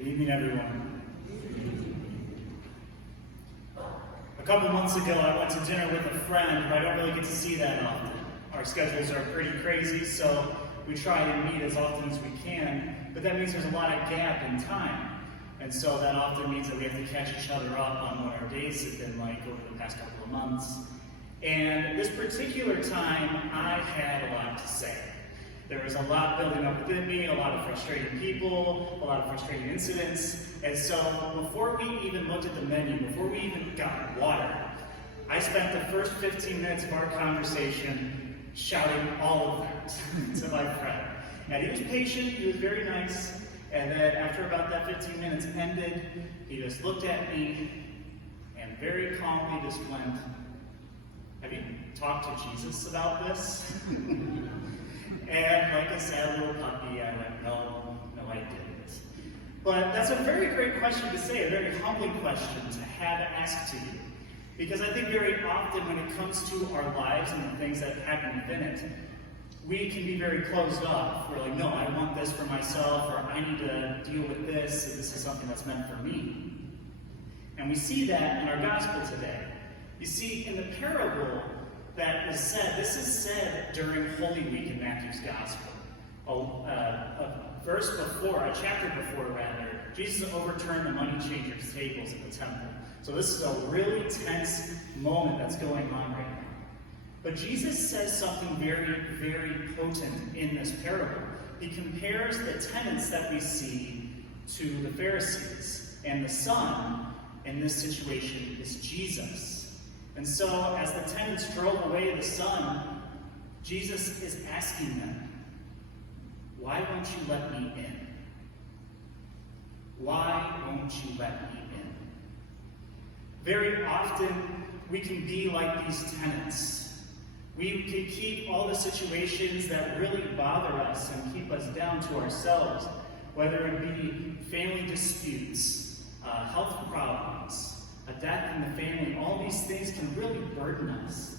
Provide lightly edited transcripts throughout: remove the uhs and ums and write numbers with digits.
Good evening, everyone. A couple months ago, I went to dinner with a friend who I don't really get to see that often. Our schedules are pretty crazy, so we try and meet as often as we can, but that means there's a lot of gap in time. And so that often means that we have to catch each other up on what our days have been like over the past couple of months. And this particular time, I had a lot to say. There was a lot building up within me, a lot of frustrating people, a lot of frustrating incidents. And so before we even looked at the menu, before we even got water, I spent the first 15 minutes of our conversation shouting all of that to my friend. And he was patient, he was very nice, and then after about that 15 minutes ended, he just looked at me and very calmly just went, "Have you talked to Jesus about this?" And like I said, a little puppy, I went, no, I didn't. But that's a very great question to say, a very humbling question to have asked to you. Because I think very often when it comes to our lives and the things that happen within it, we can be very closed off. We're like, no, I want this for myself, or I need to deal with this, and this is something that's meant for me. And we see that in our gospel today. You see, in the parable that is said, this is said during Holy Week in Matthew's Gospel. A chapter before rather, Jesus overturned the money changers' tables at the temple. So this is a really tense moment that's going on right now. But Jesus says something very, very potent in this parable. He compares the tenants that we see to the Pharisees, and the son in this situation is Jesus. And so, as the tenants drove away the son, Jesus is asking them, "Why won't you let me in? Why won't you let me in?" Very often, we can be like these tenants. We can keep all the situations that really bother us and keep us down to ourselves, whether it be family disputes, health problems, a death in the family. All these things can really burden us.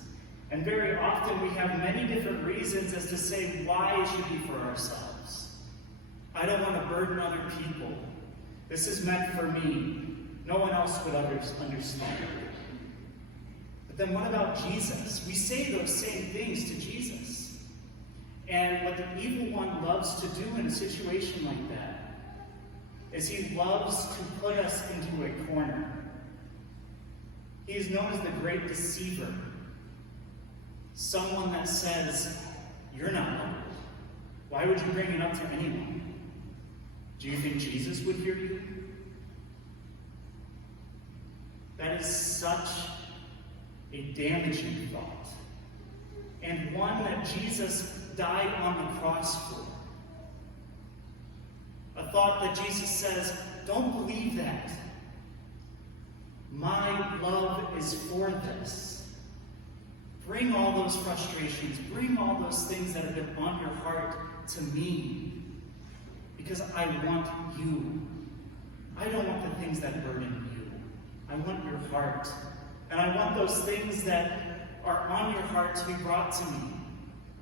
And very often we have many different reasons as to say why it should be for ourselves. I don't want to burden other people. This is meant for me. No one else would understand. But then what about Jesus? We say those same things to Jesus. And what the evil one loves to do in a situation like that is he loves to put us into a corner. He is known as the great deceiver. Someone that says, "You're not Lord. Why would you bring it up to anyone? Do you think Jesus would hear you?" That is such a damaging thought, and one that Jesus died on the cross for. A thought that Jesus says, "Don't believe that. My love is for this." Bring all those frustrations, bring all those things that have been on your heart to me, because I want you. I don't want the things that burden you. I want your heart. And I want those things that are on your heart to be brought to me.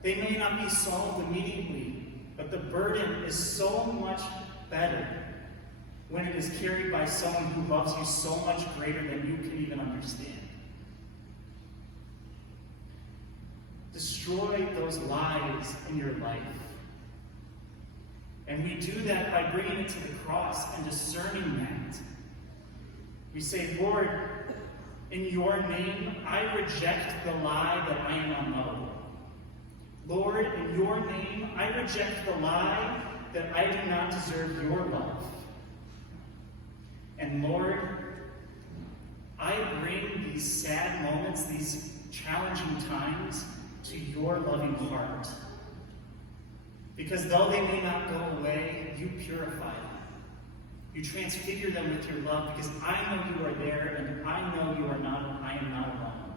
They may not be solved immediately, but the burden is so much better when it is carried by someone who loves you so much greater than you can even understand. Destroy those lies in your life. And we do that by bringing it to the cross and discerning that. We say, "Lord, in your name, I reject the lie that I am unlovable. Lord, in your name, I reject the lie that I do not deserve your love. And Lord, I bring these sad moments, these challenging times, to your loving heart. Because though they may not go away, you purify them. You transfigure them with your love, because I know you are there, and I know I am not alone."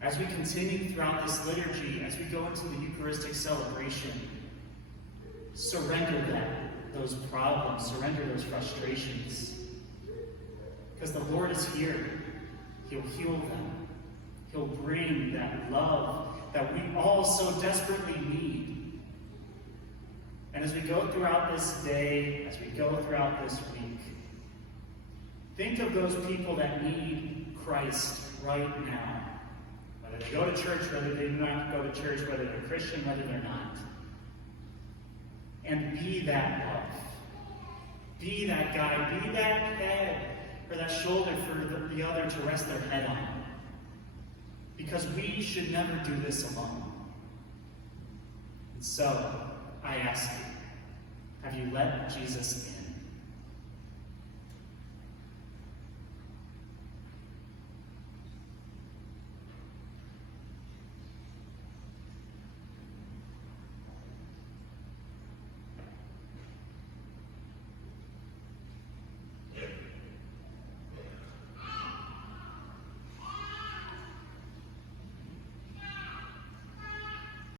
As we continue throughout this liturgy, as we go into the Eucharistic celebration, surrender those problems, surrender those frustrations. Because the Lord is here. He'll heal them. He'll bring that love that we all so desperately need. And as we go throughout this day, as we go throughout this week, think of those people that need Christ right now. Whether they go to church, whether they do not go to church, whether they're Christian, whether they're not. And be that love. Be that guy. Be that head or that shoulder for the other to rest their head on. Because we should never do this alone. And so, I ask you, have you let Jesus in?